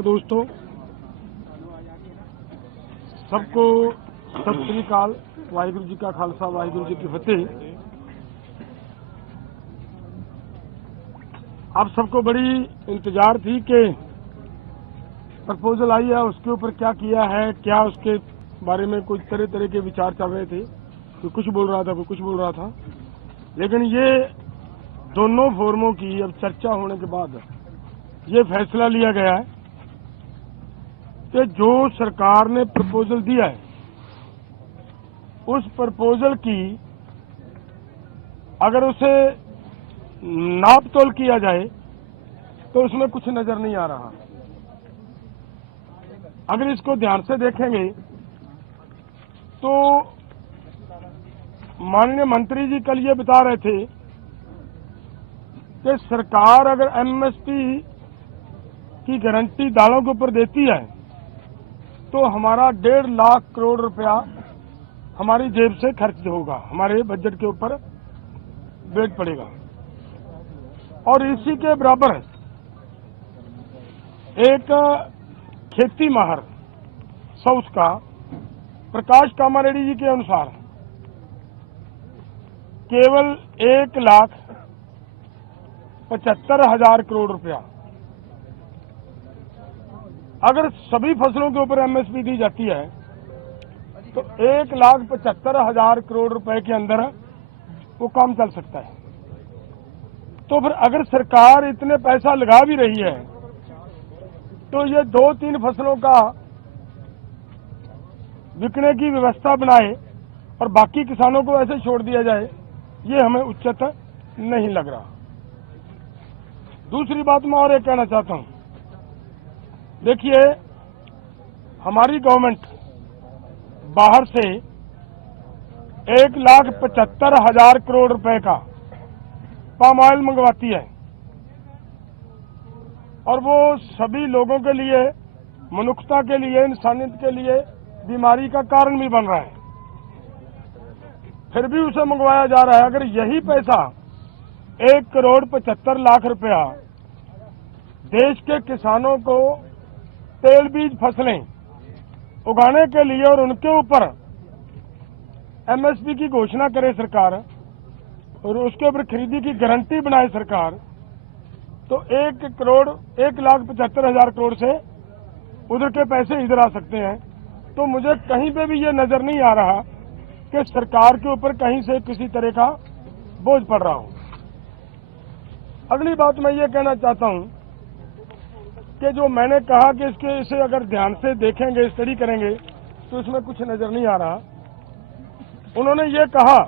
दोस्तों, सबको सत श्री अकाल। वाहिगुरु जी का खालसा, वाहिगुरु जी की फतेह। आप सबको बड़ी इंतजार थी कि प्रपोजल आई है, उसके ऊपर क्या किया है, क्या उसके बारे में कुछ तरह तरह के विचार चल रहे थे। कोई कुछ बोल रहा था, कोई कुछ बोल रहा था, लेकिन ये दोनों फोरमों की अब चर्चा होने के बाद ये फैसला लिया गया है कि जो सरकार ने प्रपोजल दिया है उस प्रपोजल की अगर उसे नाप तोल किया जाए तो उसमें कुछ नजर नहीं आ रहा। अगर इसको ध्यान से देखेंगे तो माननीय मंत्री जी कल ये बता रहे थे कि सरकार अगर एमएसपी की गारंटी दालों के ऊपर देती है तो हमारा 1.5 लाख करोड़ रुपया हमारी जेब से खर्च होगा, हमारे बजट के ऊपर वेट पड़ेगा। और इसी के बराबर एक खेती माहर साउथ का प्रकाश कामारेड्डी जी के अनुसार केवल 1,75,000 करोड़ रुपया अगर सभी फसलों के ऊपर एमएसपी दी जाती है तो 1,75,000 करोड़ रुपए के अंदर वो काम चल सकता है। तो फिर अगर सरकार इतने पैसा लगा भी रही है तो ये 2-3 फसलों का बिकने की व्यवस्था बनाए और बाकी किसानों को ऐसे छोड़ दिया जाए, ये हमें उचित नहीं लग रहा। दूसरी बात मैं और एक कहना चाहता हूं, देखिए हमारी गवर्नमेंट बाहर से 1,75,000 करोड़ रुपए का पाम ऑयल मंगवाती है और वो सभी लोगों के लिए, मनुष्यता के लिए, इंसानियत के लिए बीमारी का कारण भी बन रहा है, फिर भी उसे मंगवाया जा रहा है। अगर यही पैसा 1,75,00,000 रुपया देश के किसानों को तेल बीज फसलें उगाने के लिए और उनके ऊपर एमएसपी की घोषणा करे सरकार और उसके ऊपर खरीदी की गारंटी बनाए सरकार, तो 1,75,000 करोड़ से उधर के पैसे इधर आ सकते हैं। तो मुझे कहीं पे भी ये नजर नहीं आ रहा कि सरकार के ऊपर कहीं से किसी तरह का बोझ पड़ रहा हो। अगली बात मैं ये कहना चाहता हूं कि जो मैंने कहा कि इसे अगर ध्यान से देखेंगे, स्टडी करेंगे तो इसमें कुछ नजर नहीं आ रहा। उन्होंने ये कहा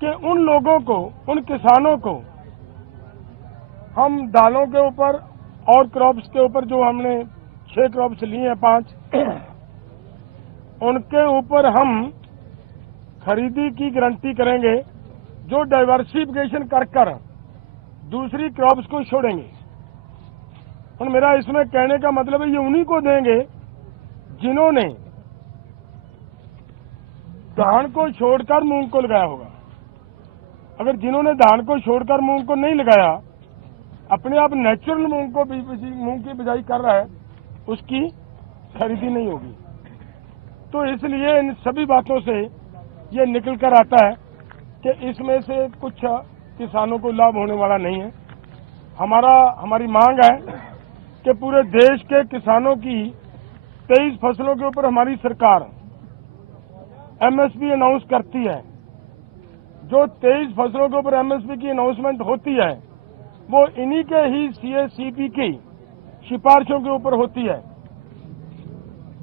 कि उन लोगों को, उन किसानों को हम दालों के ऊपर और क्रॉप्स के ऊपर, जो हमने 6 क्रॉप्स लिए हैं 5, उनके ऊपर हम खरीदी की गारंटी करेंगे, जो डाइवर्सिफिकेशन कर दूसरी क्रॉप्स को छोड़ेंगे। और मेरा इसमें कहने का मतलब है ये उन्हीं को देंगे जिन्होंने धान को छोड़कर मूंग को लगाया होगा। अगर जिन्होंने धान को छोड़कर मूंग को नहीं लगाया, अपने आप नेचुरल मूंग की बिजाई कर रहा है, उसकी खरीदी नहीं होगी। तो इसलिए इन सभी बातों से ये निकल कर आता है कि इसमें से कुछ किसानों को लाभ होने वाला नहीं है। हमारी मांग है कि पूरे देश के किसानों की 23 फसलों के ऊपर हमारी सरकार एमएसपी अनाउंस करती है। जो 23 फसलों के ऊपर एमएसपी की अनाउंसमेंट होती है वो इन्हीं के ही सीएसीपी की सिफारिशों के ऊपर होती है।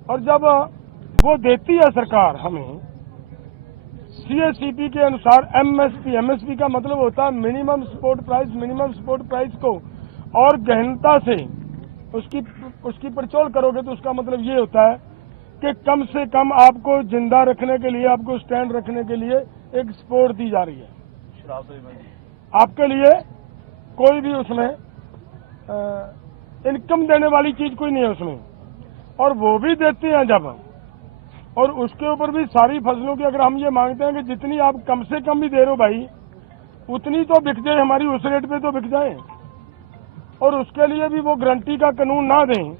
और जब वो देती है सरकार हमें सीएसीपी के अनुसार एमएसपी का मतलब होता है मिनिमम सपोर्ट प्राइस को और गहनता से उसकी पड़चोल करोगे तो उसका मतलब ये होता है कि कम से कम आपको जिंदा रखने के लिए, आपको स्टैंड रखने के लिए एक सपोर्ट दी जा रही है। आपके लिए कोई भी उसमें इनकम देने वाली चीज कोई नहीं है उसमें, और वो भी देते हैं जब, और उसके ऊपर भी सारी फसलों की अगर हम ये मांगते हैं कि जितनी आप कम से कम भी दे रहे हो भाई, उतनी तो बिक जाए हमारी, उस रेट पे तो बिक जाए। और उसके लिए भी वो गारंटी का कानून ना दें,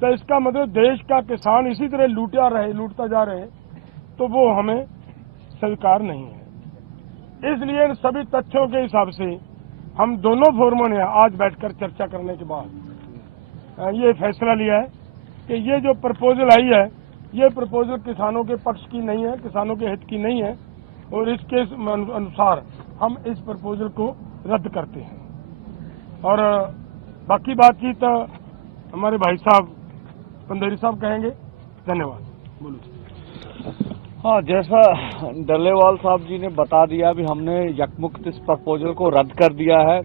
तो इसका मतलब देश का किसान इसी तरह लूटता जा रहे, तो वो हमें स्वीकार नहीं है। इसलिए इन सभी तथ्यों के हिसाब से हम दोनों फोरमों ने आज बैठकर चर्चा करने के बाद ये फैसला लिया है कि ये जो प्रपोजल आई है, ये प्रपोजल किसानों के पक्ष की नहीं है, किसानों के हित की नहीं है, और इसके अनुसार हम इस प्रपोजल को रद्द करते हैं। और बाकी बातचीत हमारे भाई साहब पंदेरी साहब कहेंगे। धन्यवाद। बोलो। हाँ, जैसा डल्लेवाल साहब जी ने बता दिया, अभी हमने यकमुक्त इस प्रपोजल को रद्द कर दिया है।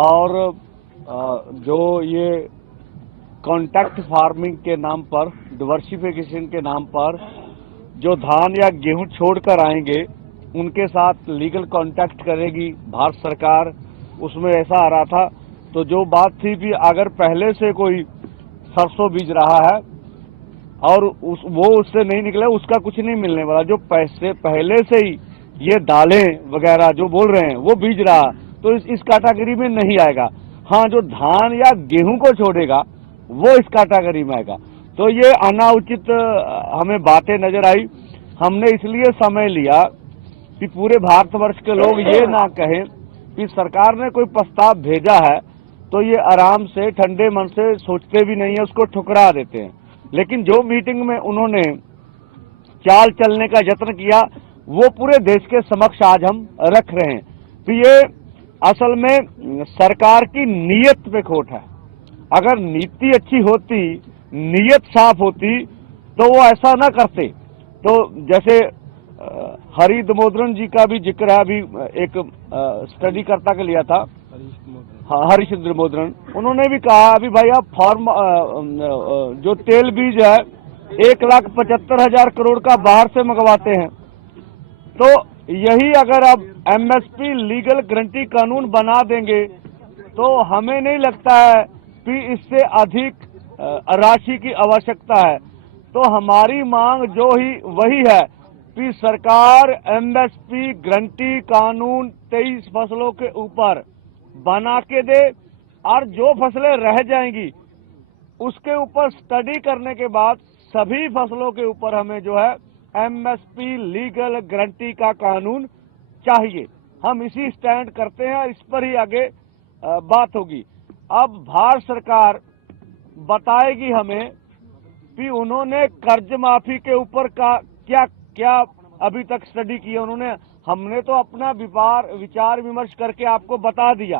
और जो ये कॉन्ट्रैक्ट फार्मिंग के नाम पर, डिवर्सिफिकेशन के नाम पर जो धान या गेहूं छोड़कर आएंगे, उनके साथ लीगल कॉन्ट्रैक्ट करेगी भारत सरकार। उसमें ऐसा आ रहा था, तो जो बात थी कि अगर पहले से कोई सरसों बीज रहा है और वो उससे नहीं निकला, उसका कुछ नहीं मिलने वाला। जो पैसे पहले से ही ये दालें वगैरह जो बोल रहे हैं वो बीज रहा, तो इस कैटेगरी में नहीं आएगा। हाँ, जो धान या गेहूं को छोड़ेगा वो इस कैटेगरी में आएगा। तो ये अनाउचित हमें बातें नजर आई। हमने इसलिए समय लिया कि पूरे भारतवर्ष के लोग ये ना कहें कि सरकार ने कोई प्रस्ताव भेजा है तो ये आराम से ठंडे मन से सोचते भी नहीं है, उसको ठुकरा देते हैं। लेकिन जो मीटिंग में उन्होंने चाल चलने का यत्न किया, वो पूरे देश के समक्ष आज हम रख रहे हैं। तो ये असल में सरकार की नीयत पे खोट है। अगर नीति अच्छी होती, नीयत साफ होती, तो वो ऐसा ना करते। तो जैसे हरि दामोदरन जी का भी जिक्र है, अभी एक स्टडी करता के लिया था, हरीश दामोदरन, उन्होंने भी कहा अभी भाई आप फार्म जो तेल बीज है 1,75,000 करोड़ का बाहर से मंगवाते हैं। तो यही अगर अब एमएसपी लीगल गारंटी कानून बना देंगे तो हमें नहीं लगता है कि इससे अधिक राशि की आवश्यकता है। तो हमारी मांग जो ही वही है कि सरकार एमएसपी गारंटी कानून 23 फसलों के ऊपर बना के दे, और जो फसलें रह जाएंगी उसके ऊपर स्टडी करने के बाद सभी फसलों के ऊपर हमें जो है एमएसपी लीगल गारंटी का कानून चाहिए। हम इसी स्टैंड करते हैं, इस पर ही आगे बात होगी। अब भारत सरकार बताएगी हमें कि उन्होंने कर्ज माफी के ऊपर का क्या क्या अभी तक स्टडी की है। हमने तो अपना विचार विमर्श करके आपको बता दिया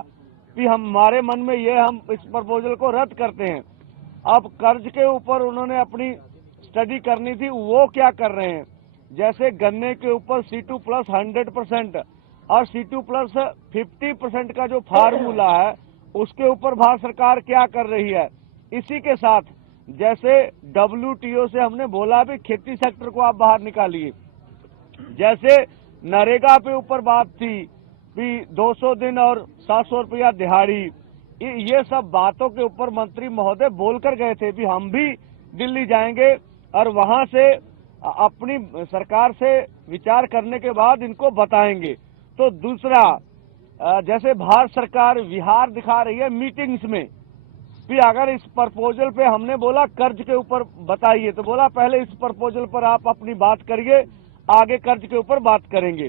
कि हमारे मन में ये, हम इस प्रपोजल को रद्द करते हैं। अब कर्ज के ऊपर उन्होंने अपनी स्टडी करनी थी, वो क्या कर रहे हैं। जैसे गन्ने के ऊपर C2 प्लस 100% और C2 प्लस 50% का जो फार्मूला है, उसके ऊपर भारत सरकार क्या कर रही है। इसी के साथ जैसे WTO से हमने बोला भी खेती सेक्टर को आप बाहर निकालिए, जैसे नरेगा पे ऊपर बात थी कि 200 दिन और 700 रुपया दिहाड़ी, ये सब बातों के ऊपर मंत्री महोदय बोलकर गए थे कि हम भी दिल्ली जाएंगे और वहां से अपनी सरकार से विचार करने के बाद इनको बताएंगे। तो दूसरा, जैसे भारत सरकार विहार दिखा रही है मीटिंग्स में कि अगर इस प्रपोजल पे हमने बोला कर्ज के ऊपर बताइए, तो बोला पहले इस प्रपोजल पर आप अपनी बात करिए, आगे कर्ज के ऊपर बात करेंगे।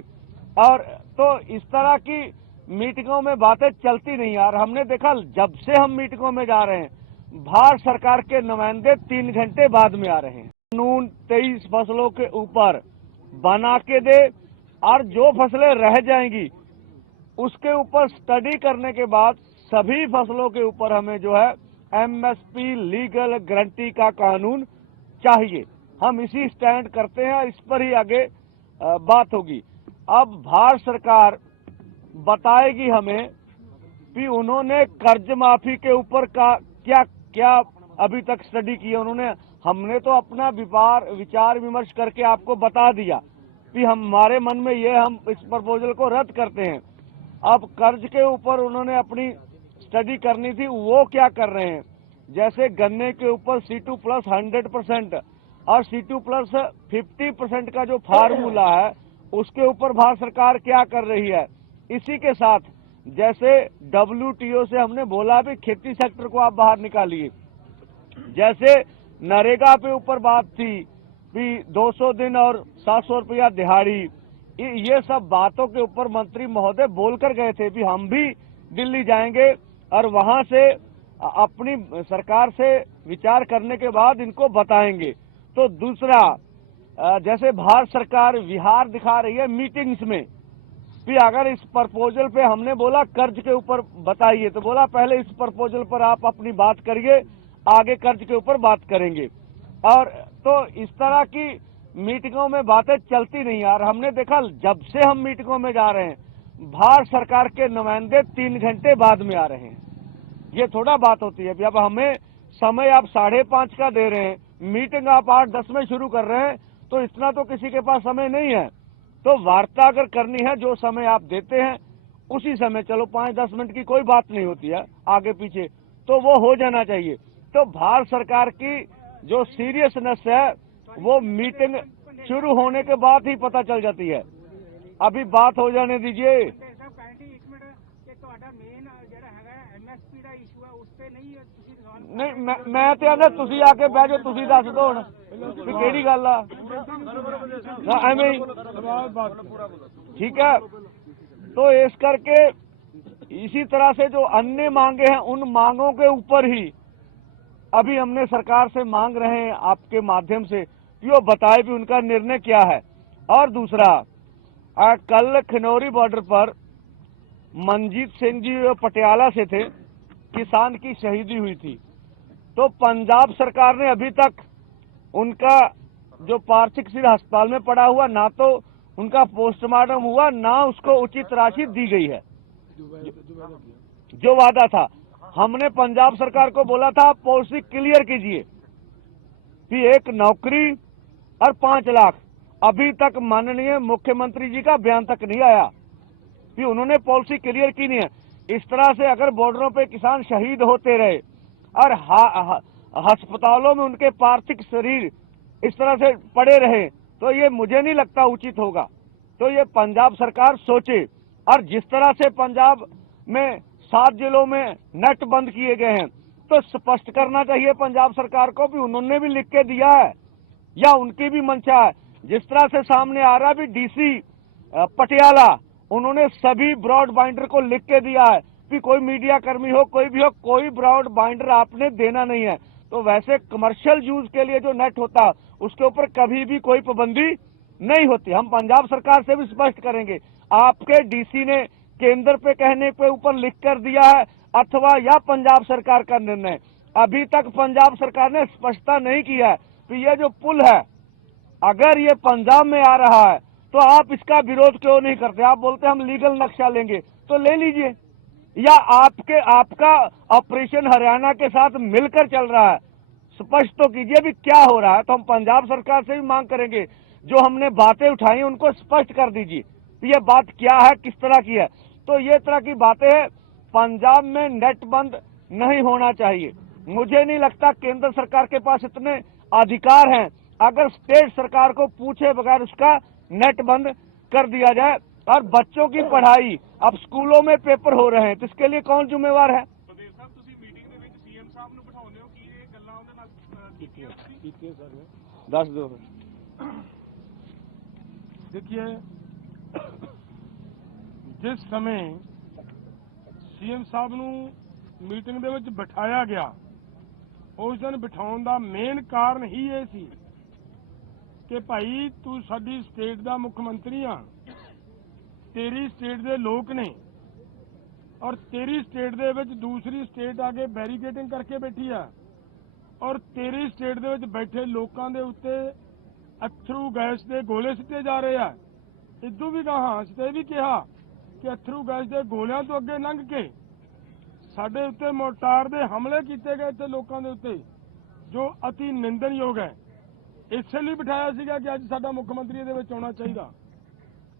और तो इस तरह की मीटिंगों में बातें चलती नहीं। यार, हमने देखा जब से हम मीटिंगों में जा रहे हैं, भारत सरकार के नुमाइंदे 3 घंटे बाद में आ रहे हैं। कानून 23 फसलों के ऊपर बना के दे, और जो फसलें रह जाएंगी उसके ऊपर स्टडी करने के बाद सभी फसलों के ऊपर हमें जो है एमएसपी लीगल गारंटी का कानून चाहिए। हम इसी स्टैंड करते हैं, इस पर ही आगे बात होगी। अब भारत सरकार बताएगी हमें कि उन्होंने कर्ज माफी के ऊपर का क्या क्या अभी तक स्टडी की है। हमने तो अपना विचार विमर्श करके आपको बता दिया कि हमारे मन में ये, हम इस प्रपोजल को रद्द करते हैं। अब कर्ज के ऊपर उन्होंने अपनी स्टडी करनी थी, वो क्या कर रहे हैं। जैसे गन्ने के ऊपर C2 प्लस 100% और C2 प्लस 50% का जो फार्मूला है, उसके ऊपर भारत सरकार क्या कर रही है। इसी के साथ जैसे WTO से हमने बोला भी खेती सेक्टर को आप बाहर निकालिए, जैसे नरेगा पे ऊपर बात थी भी 200 दिन और 700 रुपया दिहाड़ी, ये सब बातों के ऊपर मंत्री महोदय बोलकर गए थे भी हम भी दिल्ली जाएंगे और वहां से अपनी सरकार से विचार करने के बाद इनको बताएंगे। तो दूसरा, जैसे भारत सरकार विहार दिखा रही है मीटिंग्स में, भी अगर इस प्रपोजल पे हमने बोला कर्ज के ऊपर बताइए, तो बोला पहले इस प्रपोजल पर आप अपनी बात करिए, आगे कर्ज के ऊपर बात करेंगे। और तो इस तरह की मीटिंगों में बातें चलती नहीं। यार हमने देखा जब से हम मीटिंगों में जा रहे हैं, भारत सरकार के नुमाइंदे 3 घंटे बाद में आ रहे हैं। ये थोड़ा बात होती है। अब हमें समय आप 5:30 का दे रहे हैं, मीटिंग आप 8:10 में शुरू कर रहे हैं, तो इतना तो किसी के पास समय नहीं है। तो वार्ता अगर करनी है, जो समय आप देते हैं उसी समय, चलो 5-10 मिनट की कोई बात नहीं होती है आगे पीछे, तो वो हो जाना चाहिए। तो भारत सरकार की जो सीरियसनेस है वो मीटिंग शुरू होने के बाद ही पता चल जाती है। अभी बात हो जाने दीजिए। नहीं, मैं तो आना तुसी आके बह जाओ, तुसी दस दो हुण भी केड़ी गल आ, एवें ही ठीक है। तो इस करके इसी तरह से जो अन्य मांगे हैं, उन मांगों के ऊपर ही अभी हमने सरकार से मांग रहे हैं आपके माध्यम से कि वो बताए भी उनका निर्णय क्या है। और दूसरा, कल खनौरी बॉर्डर पर मनजीत सिंह जी पटियाला से थे, किसान की शहीदी हुई थी। तो पंजाब सरकार ने अभी तक उनका जो पार्थिव शरीर अस्पताल में पड़ा हुआ, ना तो उनका पोस्टमार्टम हुआ, ना उसको उचित राशि दी गई है। जो वादा था, हमने पंजाब सरकार को बोला था आप पॉलिसी क्लियर कीजिए कि 1 नौकरी और 5 लाख। अभी तक माननीय मुख्यमंत्री जी का बयान तक नहीं आया कि उन्होंने पॉलिसी क्लियर की नहीं है। इस तरह से अगर बॉर्डरों पे किसान शहीद होते रहे और अस्पतालों में उनके पार्थिव शरीर इस तरह से पड़े रहे, तो ये मुझे नहीं लगता उचित होगा। तो ये पंजाब सरकार सोचे। और जिस तरह से पंजाब में 7 जिलों में नेट बंद किए गए हैं, तो स्पष्ट करना चाहिए पंजाब सरकार को भी उन्होंने भी लिख के दिया है या उनकी भी मंशा है। जिस तरह से सामने आ रहा भी DC पटियाला, उन्होंने सभी ब्रॉड बाइंडर को लिख के दिया है कि कोई मीडिया कर्मी हो, कोई भी हो, कोई ब्रॉड बाइंडर आपने देना नहीं है। तो वैसे कमर्शियल यूज के लिए जो नेट होता उसके ऊपर कभी भी कोई पाबंदी नहीं होती। हम पंजाब सरकार से भी स्पष्ट करेंगे, आपके DC ने केंद्र पे कहने पे ऊपर लिख कर दिया है अथवा या पंजाब सरकार का निर्णय। अभी तक पंजाब सरकार ने स्पष्टता नहीं किया है कि ये जो पुल है अगर ये पंजाब में आ रहा है तो आप इसका विरोध क्यों नहीं करते। आप बोलते हम लीगल नक्शा लेंगे, तो ले लीजिए, या आपका ऑपरेशन हरियाणा के साथ मिलकर चल रहा है, स्पष्ट तो कीजिए भी क्या हो रहा है। तो हम पंजाब सरकार से भी मांग करेंगे, जो हमने बातें उठाई उनको स्पष्ट कर दीजिए ये बात क्या है, किस तरह की है। तो ये तरह की बातें हैं। पंजाब में नेट बंद नहीं होना चाहिए। मुझे नहीं लगता केंद्र सरकार के पास इतने अधिकार हैं। अगर स्टेट सरकार को पूछे बगैर उसका नेट बंद कर दिया जाए। और बच्चों की पढ़ाई, अब स्कूलों में पेपर हो रहे हैं, तो इसके लिए कौन जिम्मेवार है। दस दो देखिए, जिस समय CM ਸਾਹਿਬ ਨੂੰ ਮੀਟਿੰਗ ਦੇ ਵਿੱਚ ਬਿਠਾਇਆ ਗਿਆ, ਉਸ ਦਿਨ ਬਿਠਾਉਣ ਦਾ ਮੇਨ ਕਾਰਨ ਹੀ ਇਹ ਸੀ ਕਿ ਭਾਈ ਤੂੰ ਸਾਡੀ ਸਟੇਟ ਦਾ ਮੁੱਖ ਮੰਤਰੀ ਆ, ਤੇਰੀ ਸਟੇਟ ਦੇ ਲੋਕ ਨੇ ਔਰ ਤੇਰੀ ਸਟੇਟ ਦੇ ਵਿੱਚ ਦੂਸਰੀ ਸਟੇਟ ਆ ਕੇ ਬੈਰੀਕੇਡਿੰਗ ਕਰਕੇ ਬੈਠੀ ਆ ਔਰ ਤੇਰੀ ਸਟੇਟ ਦੇ ਵਿੱਚ ਬੈਠੇ ਲੋਕਾਂ ਦੇ ਉੱਤੇ ਅਥਰੂ ਗੈਸ ਦੇ ਗੋਲੇ ਸਿੱਟੇ ਜਾ ਰਹੇ ਆ। ਇਦੋਂ ਵੀ ਗਾਹਾਂ ਅਸੀਂ ਵੀ ਕਿਹਾ ਕਿ ਅਥਰੂ ਗੈਸ ਦੇ ਗੋਲਿਆਂ ਤੋਂ ਅੱਗੇ ਲੰਘ ਕੇ ਸਾਡੇ ਉੱਤੇ ਮੋਰਟਾਰ ਦੇ ਹਮਲੇ ਕੀਤੇ ਗਏ ਇੱਥੇ ਲੋਕਾਂ ਦੇ ਉੱਤੇ, ਜੋ ਅਤੀ ਨਿੰਦਣਯੋਗ ਹੈ। ਇਸੇ ਲਈ ਬਿਠਾਇਆ ਸੀਗਾ ਕਿ ਅੱਜ ਸਾਡਾ ਮੁੱਖ ਮੰਤਰੀ ਇਹਦੇ ਵਿੱਚ ਆਉਣਾ ਚਾਹੀਦਾ।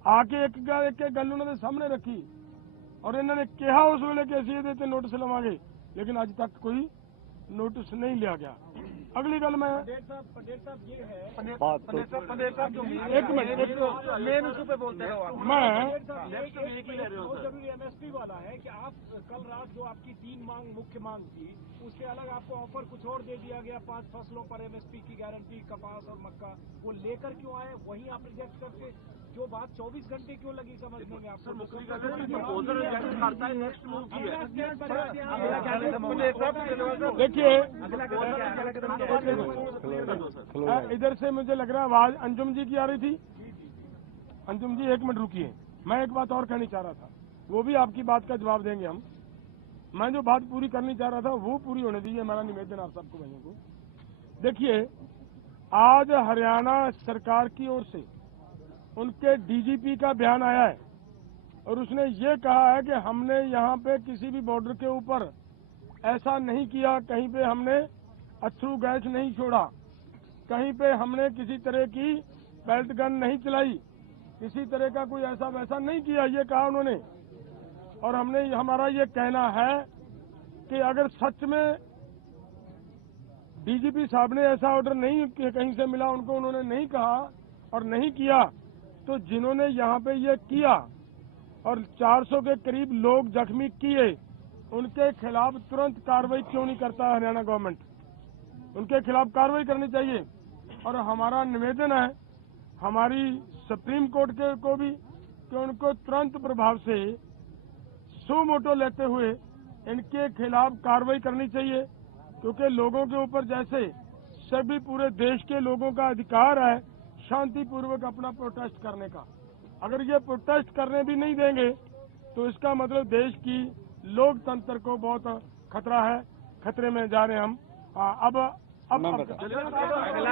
ਆ ਕੇ ਇੱਕ ਗੱਲ ਉਹਨਾਂ ਦੇ ਸਾਹਮਣੇ ਰੱਖੀ ਔਰ ਇਹਨਾਂ ਨੇ ਕਿਹਾ ਉਸ ਵੇਲੇ ਕਿ ਅਸੀਂ ਇਹਦੇ ਤੇ ਨੋਟਿਸ ਲਵਾਂਗੇ, ਲੇਕਿਨ ਅੱਜ ਤੱਕ ਕੋਈ ਨੋਟਿਸ ਨਹੀਂ ਲਿਆ ਗਿਆ। अगली गल मैं पटेल साहब ये है बात तो एक मिनट मेन इशू पे बोलते हो आप। मैं जरूरी एमएसपी वाला है कि आप कल रात जो आपकी 3 मुख्य मांग थी उससे अलग आपको ऑफर कुछ और दे दिया गया 5 फसलों पर एमएसपी की गारंटी कपास और मक्का, वो लेकर क्यों आए? वहीं आप रिजेक्ट करते, जो बात 24 घंटे क्यों लगी समझने में आपको? देखिए इधर से मुझे लग रहा है आवाज अंजुम जी की आ रही थी। अंजुम जी 1 मिनट रुकिए, मैं एक बात और कहनी चाह रहा था, वो भी आपकी बात का जवाब देंगे हम। मैं जो बात पूरी करनी चाह रहा था वो पूरी होने दीजिए, हमारा निवेदन आप सबको भाइयों को। देखिए आज हरियाणा सरकार की ओर से उनके डीजीपी का बयान आया है और उसने ये कहा है कि हमने यहाँ पे किसी भी बॉर्डर के ऊपर ऐसा नहीं किया, कहीं पे हमने अथरू गैस नहीं छोड़ा, कहीं पे हमने किसी तरह की बेल्ट गन नहीं चलाई, किसी तरह का कोई ऐसा वैसा नहीं किया, ये कहा उन्होंने। और हमारा ये कहना है कि अगर सच में डीजीपी साहब ने ऐसा ऑर्डर नहीं कहीं से मिला, उनको उन्होंने नहीं कहा और नहीं किया, तो जिन्होंने यहाँ पे ये किया और 400 के करीब लोग जख्मी किए, उनके खिलाफ तुरंत कार्रवाई क्यों नहीं करता हरियाणा गवर्नमेंट? उनके खिलाफ कार्रवाई करनी चाहिए। और हमारा निवेदन है हमारी सुप्रीम कोर्ट को भी कि उनको तुरंत प्रभाव से सो मोटो लेते हुए इनके खिलाफ कार्रवाई करनी चाहिए, क्योंकि लोगों के ऊपर जैसे सभी पूरे देश के लोगों का अधिकार है शांतिपूर्वक अपना प्रोटेस्ट करने का, अगर ये प्रोटेस्ट करने भी नहीं देंगे तो इसका मतलब देश की लोकतंत्र को बहुत खतरा है, खतरे में जा रहे हैं हम। अगला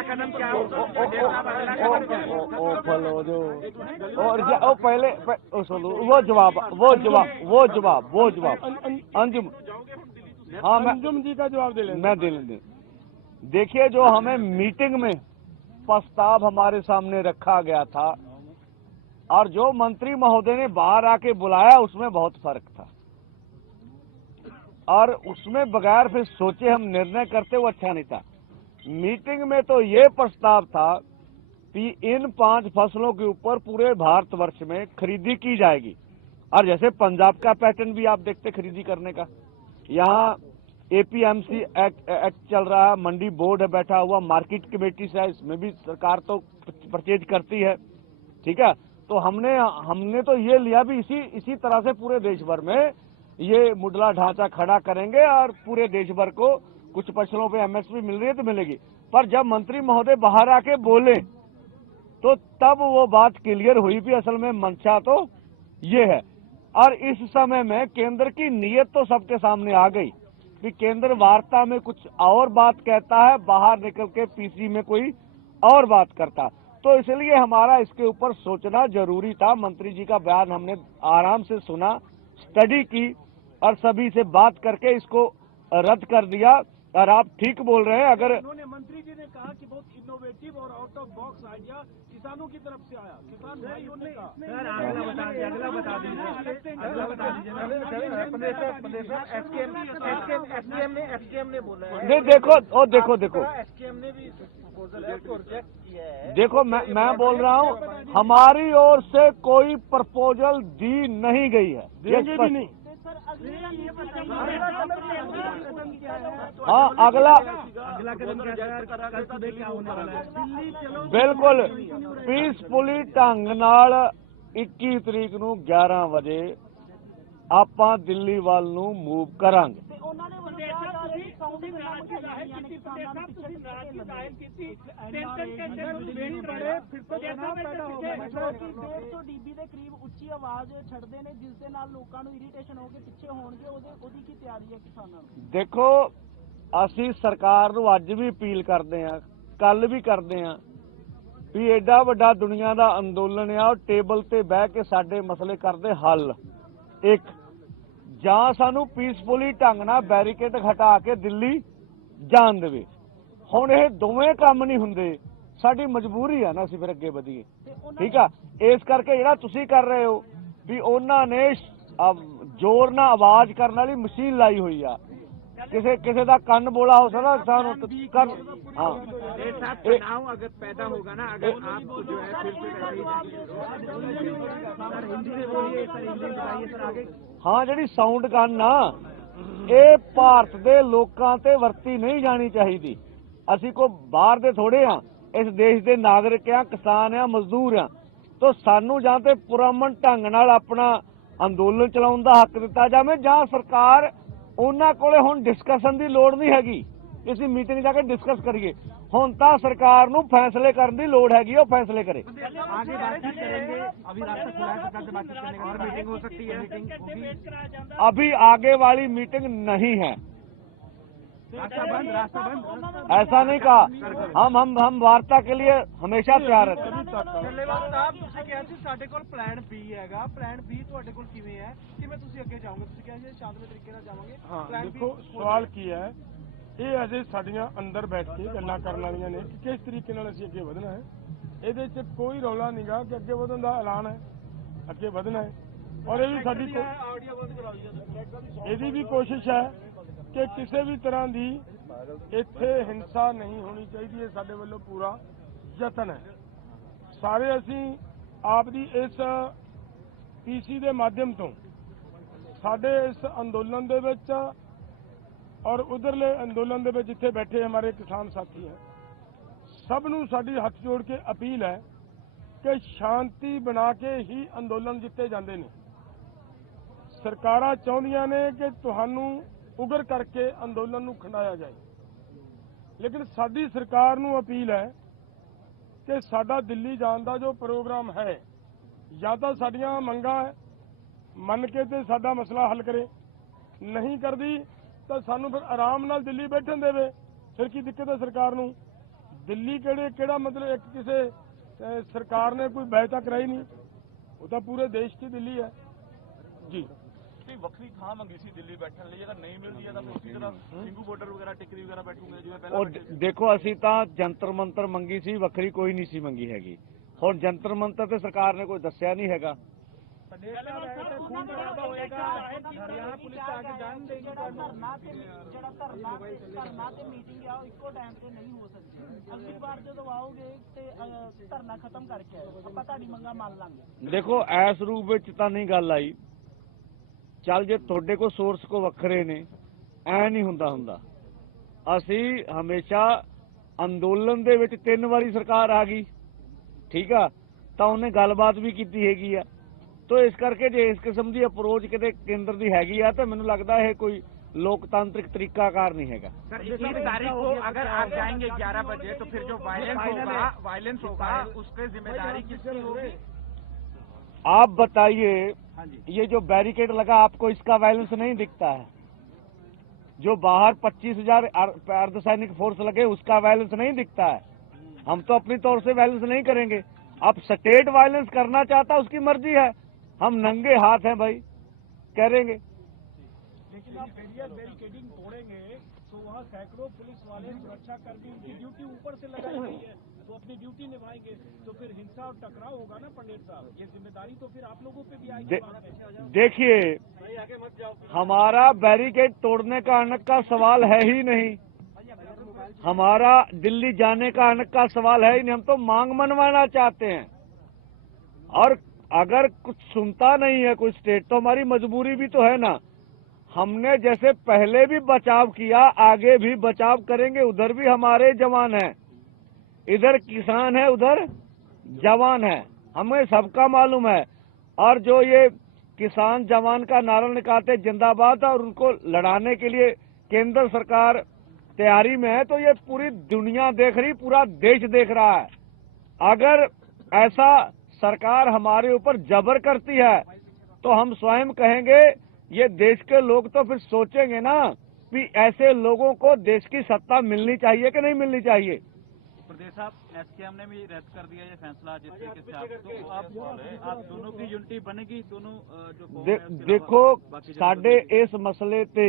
कदम क्या पहले वो जवाब अंजुम, हाँ अंजुम जी का जवाब दे लेंगे। मैं दे लेंगे। देखिए जो हमें मीटिंग में प्रस्ताव हमारे सामने रखा गया था और जो मंत्री महोदय ने बाहर आके बुलाया उसमें बहुत फर्क था, और उसमें बगैर फिर सोचे हम निर्णय करते वो अच्छा नहीं था। मीटिंग में तो ये प्रस्ताव था कि इन 5 फसलों के ऊपर पूरे भारतवर्ष में खरीदी की जाएगी, और जैसे पंजाब का पैटर्न भी आप देखते खरीदी करने का, यहाँ एपीएमसी एक्ट चल रहा है, मंडी बोर्ड है बैठा हुआ, मार्केट कमेटी से इसमें भी सरकार तो परचेज करती है, ठीक है। तो हमने तो ये लिया भी इसी तरह से पूरे देश भर में ये मुडला ढांचा खड़ा करेंगे और पूरे देश भर को कुछ फसलों पे एमएसपी मिल रही है तो मिलेगी। पर जब मंत्री महोदय बाहर आके बोले तो तब वो बात क्लियर हुई भी असल में मंशा तो ये है। और इस समय में केंद्र की नीयत तो सबके सामने आ गई कि केंद्र वार्ता में कुछ और बात कहता है, बाहर निकल के पीसी में कोई और बात करता। तो इसलिए हमारा इसके ऊपर सोचना जरूरी था। मंत्री जी का बयान हमने आराम से सुना, स्टडी की और सभी से बात करके इसको रद्द कर दिया। और आप ठीक बोल रहे हैं, अगर उन्होंने मंत्री जी ने कहा कि बहुत इनोवेटिव और आउट ऑफ बॉक्स आइडिया किसानों की तरफ से आया, किसान भाइयों ने कहा। एसकेएम ने बोला है। देखो एसकेएम ने भी रिजेक्ट किया है। देखो मैं बोल रहा हूँ हमारी ओर से कोई प्रपोजल दी नहीं गई है, देंगे भी नहीं। हाँ अगला कदम क्या होने वाला है? बिल्कुल पीसफुली ढंग नाल 21 तरीक ਨੂੰ 11 ਵਜੇ ਆਪਾਂ ਦਿੱਲੀ ਵੱਲ ਨੂੰ ਮੂਵ ਕਰਾਂਗੇ। ਡੀਬੀ ਦੇ ਕਰੀਬ ਉੱਚੀ ਆਵਾਜ਼ ਛੱਡਦੇ ਨੇ, ਜਿਸ ਦੇ ਨਾਲ ਲੋਕਾਂ ਨੂੰ ਇਰੀਟੇਸ਼ਨ ਹੋ ਕੇ ਪਿੱਛੇ ਹੋਣਗੇ, ਉਹਦੀ ਕੀ ਤਿਆਰੀ ਹੈ ਕਿਸਾਨਾਂ ਨੂੰ? ਦੇਖੋ ਅਸੀਂ ਸਰਕਾਰ ਨੂੰ ਅੱਜ ਵੀ ਅਪੀਲ ਕਰਦੇ ਆਂ, ਕੱਲ ਵੀ ਕਰਦੇ ਆਂ ਵੀ ਐਡਾ ਵੱਡਾ ਦੁਨੀਆ ਦਾ ਅੰਦੋਲਨ ਆ, ਉਹ ਟੇਬਲ ਤੇ ਬਹਿ ਕੇ ਸਾਡੇ ਮਸਲੇ ਕਰਦੇ ਹੱਲ। ਇੱਕ ਜਾਂ ਸਾਨੂੰ ਪੀਸਫੁਲੀ ਢੰਗ ਨਾਲ ਬੈਰੀਕੇਡ ਹਟਾ ਕੇ ਦਿੱਲੀ ਜਾਣ ਦੇਵੇ। ਹੁਣ ਇਹ ਦੋਵੇਂ ਕੰਮ ਨਹੀਂ ਹੁੰਦੇ, ਸਾਡੀ ਮਜਬੂਰੀ ਆ ਨਾ, ਅਸੀਂ ਫਿਰ ਅੱਗੇ ਵਧੀਏ, ਠੀਕ ਆ। ਇਸ ਕਰਕੇ ਜਿਹੜਾ ਤੁਸੀਂ ਕਰ ਰਹੇ ਹੋ ਵੀ ਉਹਨਾਂ ਨੇ ਜ਼ੋਰ ਨਾਲ ਆਵਾਜ਼ ਕਰਨ ਵਾਲੀ ਮਸ਼ੀਨ ਲਾਈ ਹੋਈ ਆ, ਕਿਸੇ ਦਾ ਕੰਨ ਬੋਲਾ ਹੋ ਸਕਦਾ ਸਾਨੂੰ ਕਰ हाँ तनाव अगर पैदा होगा ना, अगर आपको जो है फिर हाँ ਜਿਹੜੀ ਸਾਊਂਡ ਗਨ ਆ ਇਹ ਭਾਰਤ ਦੇ ਲੋਕਾਂ ਤੇ ਵਰਤੀ ਨਹੀਂ ਜਾਣੀ ਚਾਹੀਦੀ। ਅਸੀਂ ਕੋਈ ਬਾਹਰ ਦੇ ਥੋੜੇ ਆ, ਇਸ ਦੇਸ਼ ਦੇ ਨਾਗਰਿਕ ਆ, ਕਿਸਾਨ ਆ, ਮਜ਼ਦੂਰ ਆ। ਤਾਂ ਸਾਨੂੰ ਜਾਂ ਤੇ ਪੁਰਅਮਨ ਢੰਗ ਨਾਲ ਆਪਣਾ ਅੰਦੋਲਨ ਚਲਾਉਣ ਦਾ ਹੱਕ ਦਿੱਤਾ ਜਾਵੇ, ਜਾਂ ਸਰਕਾਰ ਉਹਨਾਂ ਕੋਲੇ ਹੁਣ ਡਿਸਕਸ਼ਨ ਦੀ ਲੋੜ ਨਹੀਂ ਹੈਗੀ, ਕਿਸੇ ਮੀਟਿੰਗ ਜਾ ਕੇ ਡਿਸਕਸ ਕਰੀਏ। ਹੁਣ ਤਾਂ ਸਰਕਾਰ ਨੂੰ फैसले ਕਰਨ ਦੀ ਲੋੜ ਹੈਗੀ, ਉਹ फैसले करे। आगे बातचीत करेंगे, अभी रास्ता खुला है, सरकार से बातचीत करने का, और मीटिंग हो सकती है, मीटिंग होगी। अभी आगे वाली मीटिंग नहीं है, रास्ता बंद। ऐसा नहीं कहा। हम वार्ता के लिए हमेशा तैयार रहते हैं। ਧੰਨਵਾਦ ਸਾਹਿਬ, ਤੁਸੀਂ ਕਿਹਾ ਸੀ ਸਾਡੇ ਕੋਲ ਪਲਾਨ B ਹੈਗਾ, ਪਲਾਨ B ਤੁਹਾਡੇ ਕੋਲ ਕਿਵੇਂ ਹੈ, ਕਿਵੇਂ ਤੁਸੀਂ ਅੱਗੇ ਜਾਓਗੇ? ਤੁਸੀਂ ਕਿਹਾ ਸੀ ਸ਼ਾਂਤਮਈ ਤਰੀਕੇ ਨਾਲ ਜਾਵਾਂਗੇ। ਹਾਂ ਦੇਖੋ ਸਵਾਲ ਕੀ ਹੈ, ਇਹ ਅਜੇ ਸਾਡੀਆਂ ਅੰਦਰ ਬੈਠ ਕੇ ਗੱਲਾਂ ਕਰਨ ਵਾਲੀਆਂ ਨੇ ਕਿ ਕਿਸ ਤਰੀਕੇ ਨਾਲ ਅਸੀਂ ਅੱਗੇ ਵਧਣਾ ਹੈ। ਇਹਦੇ 'ਚ ਕੋਈ ਰੌਲਾ ਨਹੀਂਗਾ ਕਿ ਅੱਗੇ ਵਧਣ ਦਾ ਐਲਾਨ ਹੈ, ਅੱਗੇ ਵਧਣਾ ਹੈ। ਔਰ ਇਹ ਵੀ ਸਾਡੀ ਇਹਦੀ ਵੀ ਕੋਸ਼ਿਸ਼ ਹੈ ਕਿ ਕਿਸੇ ਵੀ ਤਰ੍ਹਾਂ ਦੀ ਇੱਥੇ ਹਿੰਸਾ ਨਹੀਂ ਹੋਣੀ ਚਾਹੀਦੀ ਹੈ। ਸਾਡੇ ਵੱਲੋਂ ਪੂਰਾ ਯਤਨ ਹੈ। ਸਾਰੇ ਅਸੀਂ ਆਪ ਦੀ ਇਸ ਪੀਸੀ ਦੇ ਮਾਧਿਅਮ ਤੋਂ ਸਾਡੇ ਇਸ ਅੰਦੋਲਨ ਦੇ ਵਿੱਚ ਔਰ ਉਧਰਲੇ ਅੰਦੋਲਨ ਦੇ ਵਿੱਚ ਜਿੱਥੇ ਬੈਠੇ हमारे किसान साथी हैं, सब ਨੂੰ ਸਾਡੀ ਹੱਥ ਜੋੜ ਕੇ ਅਪੀਲ ਹੈ ਕਿ ਸ਼ਾਂਤੀ ਬਣਾ ਕੇ ਹੀ ਅੰਦੋਲਨ ਜਿੱਤੇ ਜਾਂਦੇ ਨੇ। ਸਰਕਾਰਾਂ ਚਾਹੁੰਦੀਆਂ ਨੇ ਕਿ ਤੁਹਾਨੂੰ ਉਗਰ ਕਰਕੇ ਅੰਦੋਲਨ ਨੂੰ ਖੰਡਾਇਆ ਜਾਏ, ਲੇਕਿਨ ਸਾਡੀ ਸਰਕਾਰ ਨੂੰ ਅਪੀਲ ਹੈ ਕਿ ਸਾਡਾ ਦਿੱਲੀ ਜਾਣ ਦਾ ਜੋ ਪ੍ਰੋਗਰਾਮ ਹੈ, ਜਾਂ ਤਾਂ ਸਾਡੀਆਂ ਮੰਗਾਂ ਮੰਨ ਕੇ ਤੇ ਸਾਡਾ ਮਸਲਾ ਹੱਲ ਕਰੇ, ਨਹੀਂ ਕਰਦੀ ਤਾਂ ਸਾਨੂੰ ਫਿਰ ਆਰਾਮ ਨਾਲ ਦਿੱਲੀ ਬੈਠਣ ਦੇਵੇ। ਫਿਰ ਕੀ ਦਿੱਕਤ ਹੈ ਸਰਕਾਰ ਨੂੰ? ਦਿੱਲੀ ਕਿਹੜਾ ਮਤਲਬ ਇੱਕ ਕਿਸੇ ਸਰਕਾਰ ਨੇ ਕੋਈ ਬਹਿਤਾ ਕਰਾਈ ਨਹੀਂ, ਉਹ ਤਾਂ ਪੂਰੇ ਦੇਸ਼ ਦੀ ਦਿੱਲੀ ਹੈ ਜੀ। ਵੱਖਰੀ ਥਾਂ ਮੰਗੀ ਸੀ ਦਿੱਲੀ ਬੈਠਣ ਲਈ, ਅਗਰ ਨਹੀਂ ਮਿਲਦੀ ਹੈ ਤਾਂ ਫਿਰ ਉਸੇ ਤਰ੍ਹਾਂ ਸਿੰਘੂ ਬਾਰਡਰ ਵਗੈਰਾ ਟਿਕਰੀ ਵਗੈਰਾ ਬੈਠੂਗੇ ਜਿਵੇਂ ਪਹਿਲਾਂ। ਉਹ ਦੇਖੋ ਅਸੀਂ ਤਾਂ ਜੰਤਰ ਮੰਤਰ ਮੰਗੀ ਸੀ, ਵੱਖਰੀ ਕੋਈ ਨਹੀਂ ਸੀ ਮੰਗੀ ਹੈਗੀ। ਹੁਣ ਜੰਤਰ ਮੰਤਰ ਤੇ ਸਰਕਾਰ ਨੇ ਕੋਈ ਦੱਸਿਆ ਨਹੀਂ ਹੈਗਾ। ਧਰਨਾ ਤੇ ਮੀਟਿੰਗ ਆ ਉਹ ਇੱਕੋ ਟਾਈਮ ਤੇ ਨਹੀਂ ਹੋ ਸਕਦੀ। ਅਗਲੀ ਵਾਰ ਜਦੋਂ ਆਓਗੇ ਤੇ ਧਰਨਾ ਖਤਮ ਕਰਕੇ ਆਓ, ਆਪਾਂ ਤੁਹਾਡੀ ਮੰਗਾਂ ਮੰਨ ਲਾਂਗੇ। ਦੇਖੋ ਇਸ ਰੂਪ ਵਿੱਚ ਤਾਂ ਨਹੀਂ ਗੱਲ ਆਈ। ਚੱਲ ਜੇ ਤੁਹਾਡੇ ਕੋਲ ਸੋਰਸ ਕੋ ਵੱਖਰੇ ਨੇ, ਐ ਨਹੀਂ ਹੁੰਦਾ। ਅਸੀਂ ਹਮੇਸ਼ਾ ਅੰਦੋਲਨ ਦੇ ਵਿੱਚ 3 ਵਾਰੀ ਸਰਕਾਰ ਆ ਗਈ, ਠੀਕ ਆ, ਤਾਂ ਉਹਨੇ ਗੱਲਬਾਤ ਵੀ ਕੀਤੀ ਹੈਗੀ ਆ। तो इस करके जो इस किस्म की अप्रोच किते केंद्र की हैगी आ, तो मैनूं लगता है कोई लोकतांत्रिक तरीकाकार नहीं हैगा। सर 21 तारीख को अगर आप जाएंगे 11 बजे तो फिर जो वायलेंस होगा उसकी जिम्मेदारी किसकी होगी? आप बताइए, ये जो बैरिकेड लगा आपको इसका वायलेंस नहीं दिखता है? जो बाहर 25,000 अर्धसैनिक फोर्स लगे उसका वायलेंस नहीं दिखता है? हम तो अपनी तौर से वायलेंस नहीं करेंगे। अब स्टेट वायलेंस करना चाहता उसकी मर्जी है, हम नंगे हाथ हैं भाई, करेंगे। लेकिन आप बैरिकेडिंग तोड़ेंगे तो वहाँ सैकड़ों पुलिस वाले सुरक्षा कर्मी, उनकी ड्यूटी ऊपर से लगाई गई है, तो अपनी ड्यूटी निभाएंगे, तो फिर हिंसा और टकराव होगा ना पंडित साहब। ये जिम्मेदारी तो फिर आप लोगों पे भी आएगी। देखिए, हमारा बैरिकेड तोड़ने का अनक का सवाल है ही नहीं, हमारा दिल्ली जाने का अनक का सवाल है ही नहीं। हम तो मांग मनवाना चाहते हैं, और अगर कुछ सुनता नहीं है कोई स्टेट, तो हमारी मजबूरी भी तो है ना। हमने जैसे पहले भी बचाव किया, आगे भी बचाव करेंगे। उधर भी हमारे जवान हैं, इधर किसान है, उधर जवान है, हमें सबका मालूम है। और जो ये किसान जवान का नारा निकालते जिंदाबाद, और उनको लड़ाने के लिए केंद्र सरकार तैयारी में है, तो ये पूरी दुनिया देख रही, पूरा देश देख रहा है। अगर ऐसा सरकार हमारे ऊपर जबर करती है तो हम स्वयं कहेंगे, ये देश के लोग तो फिर सोचेंगे ना कि ऐसे लोगों को देश की सत्ता मिलनी चाहिए कि नहीं मिलनी चाहिए। प्रदेश साहब एसकेएम ने भी रद्द कर दिया ये फैसला, जिस तरीके से आप दोनों की यूनिटी बनेगी, दोनों जो देखो साडे इस मसले ते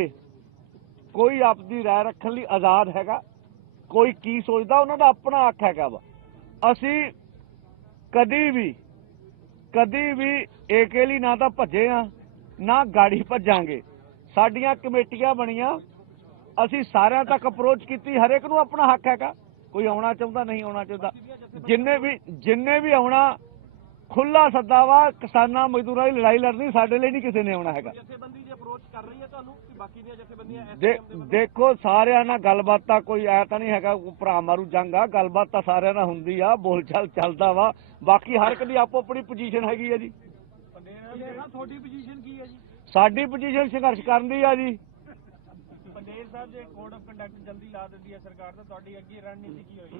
कोई अपनी राय रखने ਲਈ आजाद हैगा, कोई की सोचदा उन्हां दा अपना हक हैगा वा। ਅਸੀਂ कदी भी ਏਕੇ ਲਈ ਨਾ ਤਾਂ ਭੱਜੇ ਆ, ਨਾ ਗਾੜੀ ਭੱਜਾਂਗੇ। ਸਾਡੀਆਂ ਕਮੇਟੀਆਂ ਬਣੀਆਂ, ਅਸੀਂ ਸਾਰਿਆਂ ਤੱਕ ਅਪਰੋਚ ਕੀਤੀ, ਹਰੇਕ ਨੂੰ ਆਪਣਾ ਹੱਕ ਹੈਗਾ, ਕੋਈ ਆਉਣਾ ਚਾਹੁੰਦਾ ਨਹੀਂ ਆਉਣਾ ਚਾਹੁੰਦਾ, ਜਿੰਨੇ ਵੀ ਆਉਣਾ ਖੁੱਲਾ ਸੱਦਾ ਵਾ, ਕਿਸਾਨਾਂ ਮਜ਼ਦੂਰਾਂ ਦੀ ਲੜਾਈ ਲੜਨੀ, ਸਾਡੇ ਲਈ ਨਹੀਂ ਕਿਸੇ ਨੇ ਆਉਣਾ ਹੈਗਾ। ਜਥੇਬੰਦੀ ਦੀ ਅਪਰੋਚ ਕਰ ਰਹੀ ਹੈ ਤੁਹਾਨੂੰ ਕਿ ਬਾਕੀ ਦੀਆਂ ਜਥੇਬੰਦੀਆਂ ਦੇਖੋ ਸਾਰਿਆਂ ਨਾਲ ਗੱਲਬਾਤ ਤਾਂ ਕੋਈ ਐ ਤਾਂ ਨਹੀਂ ਹੈਗਾ ਭਰਾ ਮਾਰੂ ਜੰਗ ਆ, ਗੱਲਬਾਤ ਤਾਂ ਸਾਰਿਆਂ ਨਾਲ ਹੁੰਦੀ ਆ, ਬੋਲਚਾਲ ਚੱਲਦਾ ਵਾ, ਬਾਕੀ ਹਰ ਇੱਕ ਦੀ ਆਪੋ ਆਪਣੀ ਪੋਜੀਸ਼ਨ ਹੈਗੀ ਆ ਜੀ। ਤੁਹਾਡੀ ਪੋਜੀਸ਼ਨ ਕੀ ਹੈ ਜੀ? ਸਾਡੀ ਪੋਜੀਸ਼ਨ ਸੰਘਰਸ਼ ਕਰਨ ਦੀ ਆ ਜੀ। ਪੰਡੇਰ ਸਾਹਿਬ ਜੇ ਕੋਡ ਆਫ ਕੰਡਕਟ ਜਲਦੀ ਲਾ ਦਿੰਦੀ ਹੈ ਸਰਕਾਰ ਤਾਂ ਤੁਹਾਡੀ ਅੱਗੇ ਰਣਨੀਤੀ ਕੀ ਹੋਏਗੀ?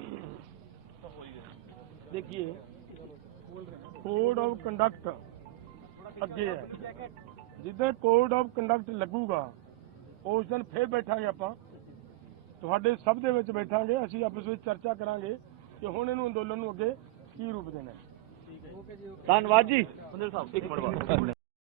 देखिए कोड ऑफ कंडक्ट ਅੱਗੇ ਹੈ, ਜਿੱਦਾਂ ਕੋਡ ਆਫ ਕੰਡਕਟ ਲੱਗੂਗਾ ਉਸ ਦਿਨ ਫੇਰ ਬੈਠਾਂਗੇ ਆਪਾਂ, ਤੁਹਾਡੇ ਸਭ ਦੇ ਵਿੱਚ ਬੈਠਾਂਗੇ, ਅਸੀਂ ਆਪਸ ਵਿੱਚ ਚਰਚਾ ਕਰਾਂਗੇ ਕਿ ਹੁਣ ਇਹਨੂੰ ਅੰਦੋਲਨ ਨੂੰ ਅੱਗੇ ਕੀ ਰੂਪ ਦੇਣਾ ਹੈ। ਧੰਨਵਾਦ ਜੀ। ਸਾਹਿਬ ਇੱਕ ਮਿੰਟ ਬਾਅਦ